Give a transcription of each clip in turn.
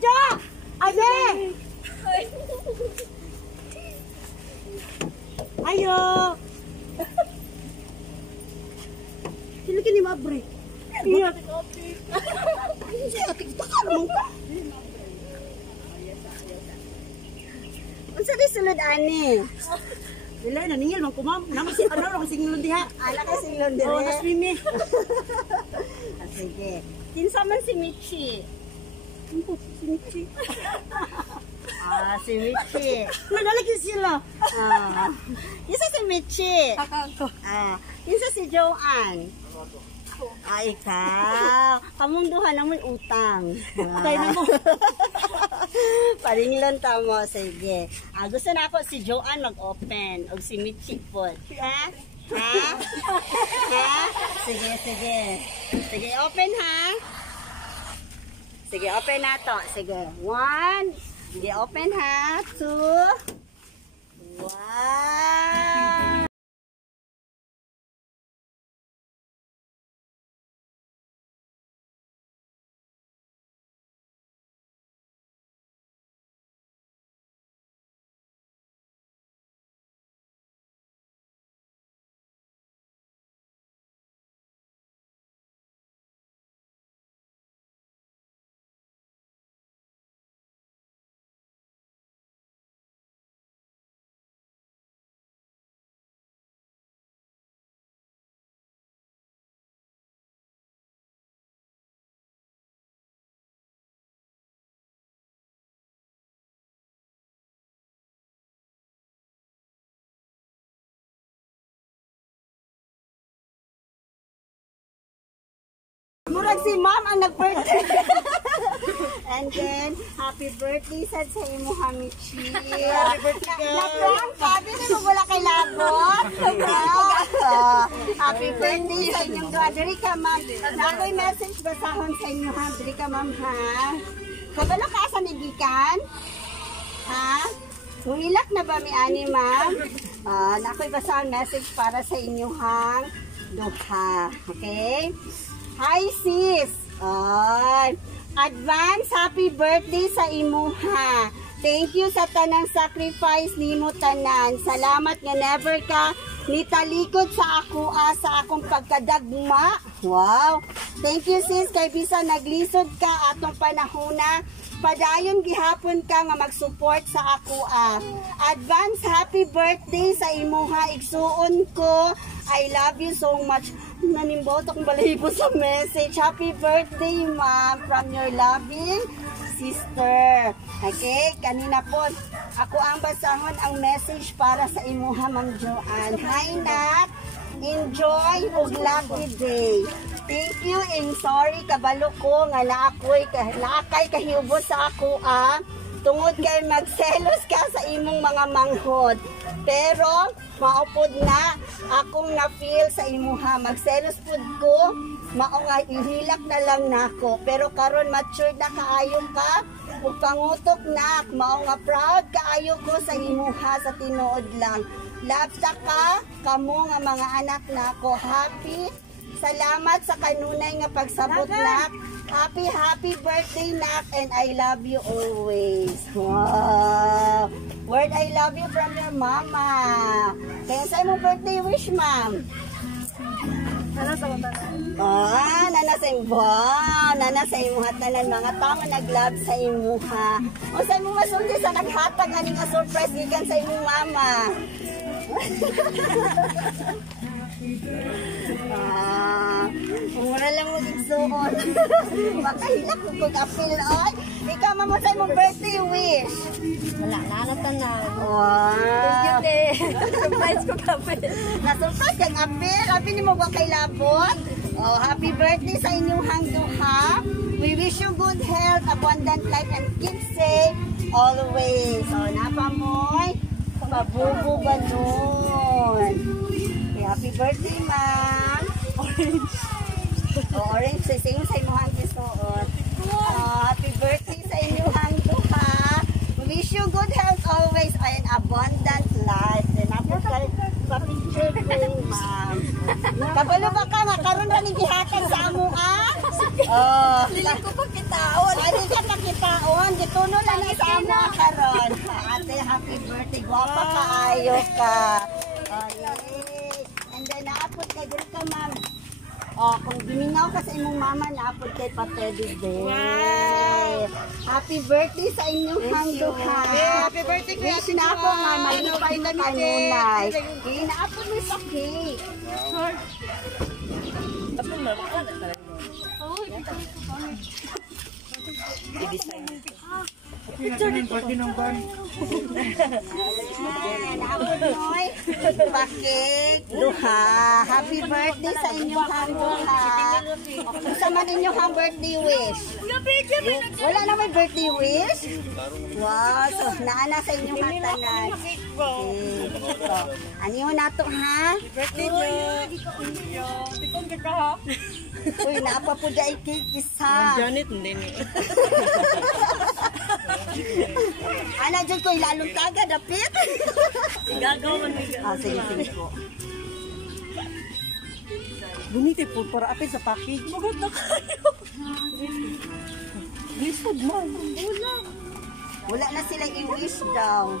Jo! Ade! Ayo! Sino kini mabre? Iya. Siya kita kalong ka. Unsa di sulod ani? Dili na ningil man ko ma'am. Namo si ano ro singlon diha. Ala ka singlon dire. Oh, naswimi. Sige. Kinsa man si Michi? Si Michi. Si Michi. Nalalaki sila. Isa si Michi. Ako. Isa si Joanne. Ikaw. Kamong duha naman utang. Tayo na mo. Paringlon ta mo. Sige. Gusto na ako si Joanne mag-open. O si Michi po. Ha? Ha? Ha? Sige, sige. Sige, open ha? Sige, open na to. Sige. 1. Sige, open ha. 2. 1. Murag si ma'am ang nag-birthday. And then, happy birthday sa imo Hamichi. Happy birthday ka. Na-prank ka. Dito mo wala kay labot. Happy birthday sa inyong doa. Dari ka ma'am. Ako'y message basahon sa inyo ha. Dari ka ma'am ha. Kabalo ka sa nigikan? Ha? Muhilak na ba mi ani ma'am? Ako'y basahon message para sa inyo hang duha. Okay? Hi sis! Advance happy birthday sa imuha. Thank you sa tanang sacrifice nimo tanan. Salamat nga never ka nitalikod sa ako sa akong pagkadagma. Wow! Thank you sis kay bisan naglisod ka atong panahona. Padayon gihapon ka nga mag-support sa ako Advance happy birthday sa imuha. Igsuon ko. I love you so much. Nanimbot akong balahibo sa message. Happy birthday, ma'am, from your loving sister. Okay, kanina po, ako ang basahon ang message para sa imuha, Ma'am Joanne. Hi, Nat. Enjoy ug lucky day. Thank you and sorry kabalo ko nga naakay kahiubot sa ako tungod kay magselos ka sa imong mga manghod. Pero maupod na akong na-feel sa imuha. Magselos pud ko, mao nga ihilak na lang nako. Pero karon matured na kaayo ka, ug pangutok na, mao nga proud kaayo ko sa imuha sa tinuod lang. Labta ka, kamo nga mga anak nako. Happy. Salamat sa kanunay nga pagsabot nak. Happy birthday nak and I love you always. Wow. Word I love you from your mama. Kaya sa imong birthday wish, ma'am? Nana sa mata. Nana sa imuha tanan mga tao nag-love sa imuha. O sa imong masulti sa naghatag aning nga surprise gikan sa imong mama. Mura lang mo igsuon. Makahilak ko kag-apil oy. Ikaw mo sa imong birthday wish. Wala na natanan. Wow. Surprise ko kapil. Na-surprise kang apil. Apil ni mo ba kay labot? Oh, happy birthday sa inyong hangduha. We wish you good health, abundant life, and keep safe always. So, napamoy. Pabubo ba nun? Happy birthday, ma'am. Orange. Orange. Sa inyo sa inyong hangduha. Happy birthday sa inyong hangduha. We wish you good health always and abundant life. Then, pa-picture ko, ma'am. Kabalo ba ka nga? Karoon na ni gihatag sa amo, Dili ko pa kita makitaon. Pwede ka pakitaon. Gituno lang na sa amo karon. Ate, happy birthday. Guwapa kaayo ka. Yay. And then, naapod ka dito ka, ma'am. Kung giminaw ka sa imong mama, naapod kay Patedi Day. Wow. Happy birthday sa inyong handuha. Happy birthday, Kuya Wish na ako nga, malipay na kanunay. Naapod mo sa cake. Naapod mo'y pakik. Duha. Happy birthday sa inyong handuha. Kung sa man inyong birthday wish. Wala na may birthday wish? Wow, so naana sa inyong hatanan. So, ano na to ha? Birthday niyo. Tikong ka ha. Uy, napa po dahil cake isa. Janet, hindi ni. Ana dyan ko, ilalong taga, dapit. Gagawan mo Sige po. Buniti po, para apin sa package. Magod na kayo. Lisod man. Wala na sila i-wish daw.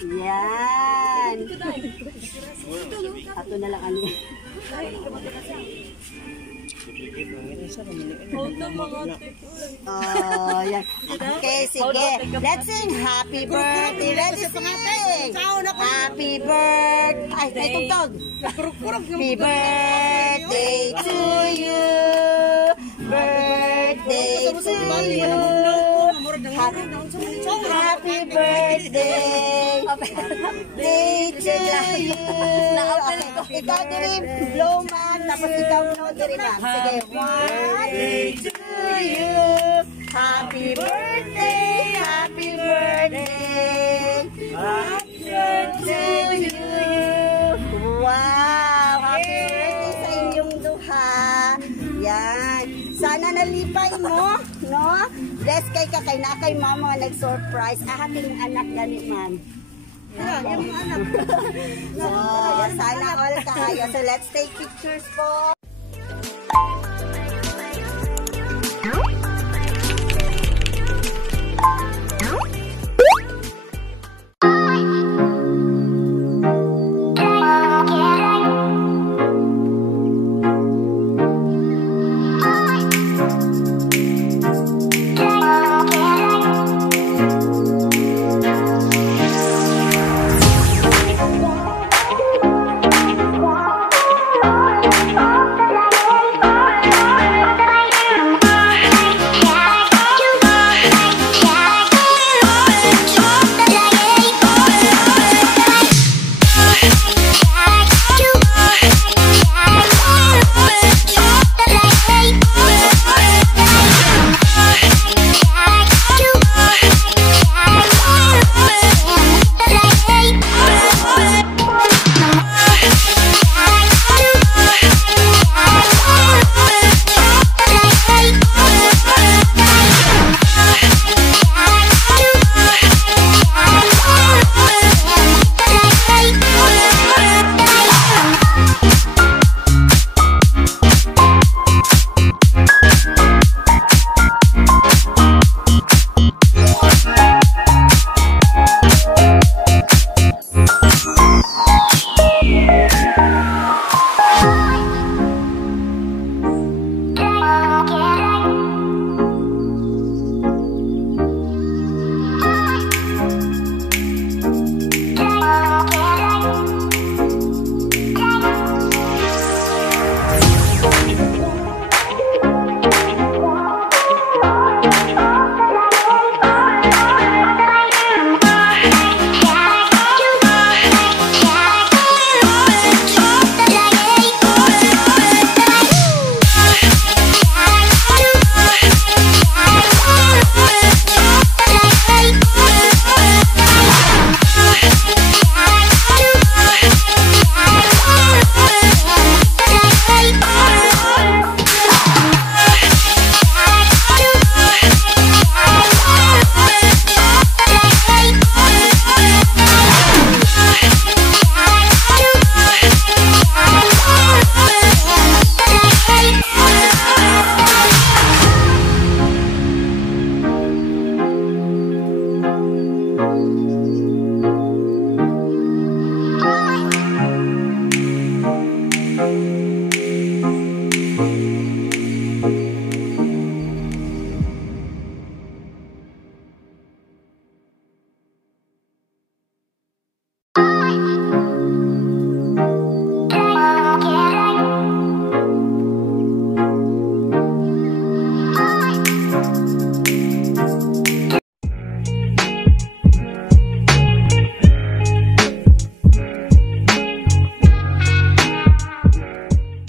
Yan. Ato na lang ani. Oh, yan. Okay, sige. Let's sing happy birthday. Let's sing. Happy birthday. Ay, may tugtog. Happy birthday to you. Birthday to you. Happy birthday. Birthday to you. Okay, ikaw diri blow man, tapos ikaw no diri ma'am. Sige, one to you. Happy birthday, happy birthday. Happy birthday to you. Wow, happy birthday sa inyong duha. Yan. Sana nalipay mo, no? Bless kay ka kay na kay mama nag-surprise. Ating anak gani man. Yung anak. So, sana all kayo. So, let's take pictures po.